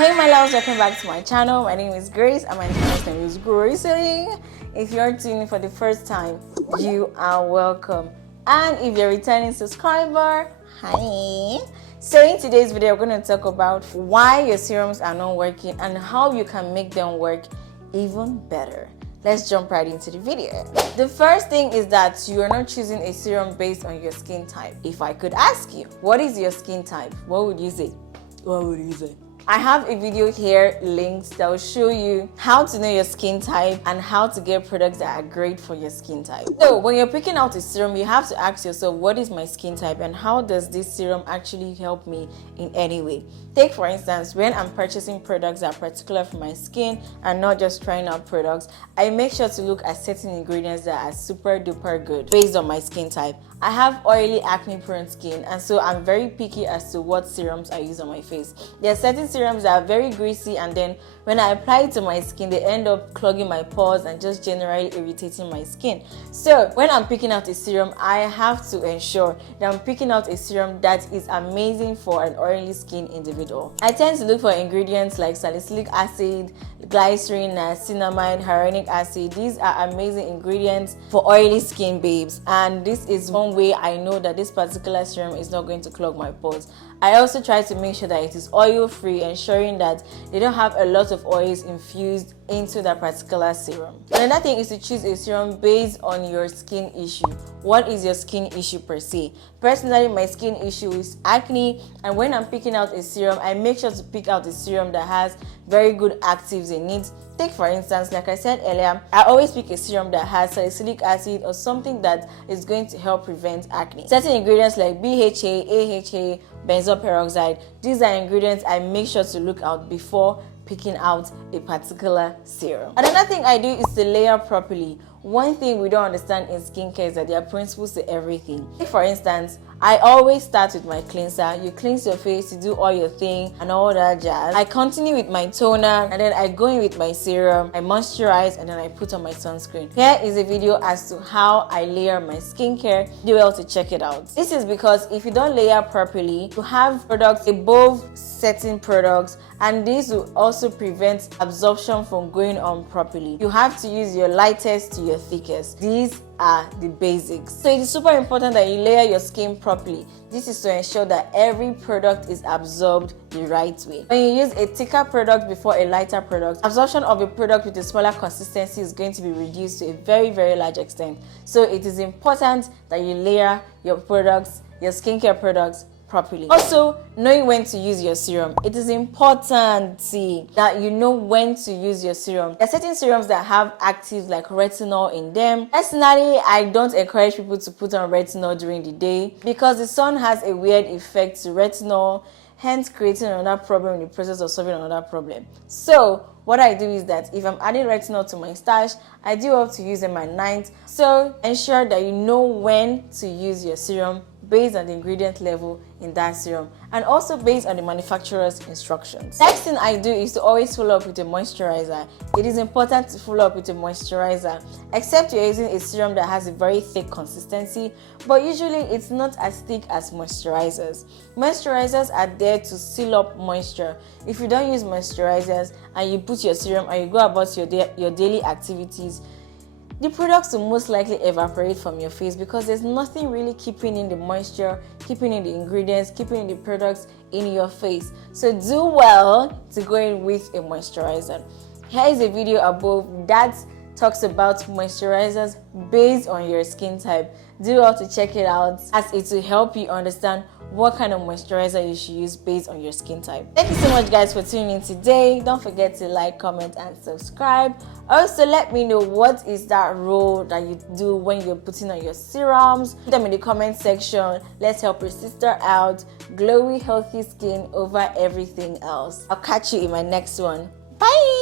Hey my loves, welcome back to my channel. My name is Grace and my channel's name is Grace. If you're tuning in for the first time, you are welcome. And if you're a returning subscriber, hi. So in today's video, we're going to talk about why your serums are not working and how you can make them work even better. Let's jump right into the video. The first thing is that you are not choosing a serum based on your skin type. If I could ask you, what is your skin type? What would you say? What would you say? I have a video here linked that will show you how to know your skin type and how to get products that are great for your skin type. So when you're picking out a serum, you have to ask yourself, what is my skin type and how does this serum actually help me in any way? Take for instance, when I'm purchasing products that are particular for my skin and not just trying out products, I make sure to look at certain ingredients that are super duper good based on my skin type. I have oily, acne prone skin, and so I'm very picky as to what serums I use on my face. There are certain serums that are very greasy, and then when I apply it to my skin, they end up clogging my pores and just generally irritating my skin. So when I'm picking out a serum, I have to ensure that I'm picking out a serum that is amazing for an oily skin individual. I tend to look for ingredients like salicylic acid, glycerin, niacinamide, hyaluronic acid. These are amazing ingredients for oily skin babes, and this is one way I know that this particular serum is not going to clog my pores. I also try to make sure that it is oil free, ensuring that they don't have a lot of oils infused into that particular serum. Another thing is to choose a serum based on your skin issue. What is your skin issue per se? Personally, my skin issue is acne, and when I'm picking out a serum, I make sure to pick out a serum that has very good actives in it. Take for instance, like I said earlier, I always pick a serum that has salicylic acid or something that is going to help prevent acne. Certain ingredients like BHA, AHA, benzoyl peroxide, these are ingredients I make sure to look out before picking out a particular serum. Another thing I do is to layer properly. One thing we don't understand in skincare is that there are principles to everything. For instance, I always start with my cleanser. You cleanse your face, you do all your thing and all that jazz. I continue with my toner, and then I go in with my serum, I moisturize, and then I put on my sunscreen. Here is a video as to how I layer my skincare. Do well to check it out. This is because if you don't layer properly, you have products above certain products, and this will also prevent absorption from going on properly. You have to use your lightest to your thickest. These are the basics. So it is super important that you layer your skin properly. This is to ensure that every product is absorbed the right way. When you use a thicker product before a lighter product, absorption of a product with a smaller consistency is going to be reduced to a very, very large extent. So it is important that you layer your products, your skincare products, properly. Also, knowing when to use your serum. It is important that you know when to use your serum. There are certain serums that have actives like retinol in them. Personally, I don't encourage people to put on retinol during the day because the sun has a weird effect to retinol, hence creating another problem in the process of solving another problem. So what I do is that if I'm adding retinol to my stash, I do have to use them at night. So ensure that you know when to use your serum based on the ingredient level in that serum and also based on the manufacturer's instructions. Next thing I do is to always follow up with a moisturizer. It is important to follow up with a moisturizer, except you're using a serum that has a very thick consistency, but usually it's not as thick as moisturizers. Moisturizers are there to seal up moisture. If you don't use moisturizers and you put your serum and you go about your daily activities, the products will most likely evaporate from your face because there's nothing really keeping in the moisture, keeping in the ingredients, keeping in the products in your face. So do well to go in with a moisturizer. Here is a video above that talks about moisturizers based on your skin type. Do well to check it out as it will help you understand what kind of moisturizer you should use based on your skin type. Thank you so much guys for tuning in today. Don't forget to like, comment and subscribe. Also let me know what is that role that you do when you're putting on your serums. Put them in the comment section. Let's help your sister out. Glowy, healthy skin over everything else. I'll catch you in my next one. Bye.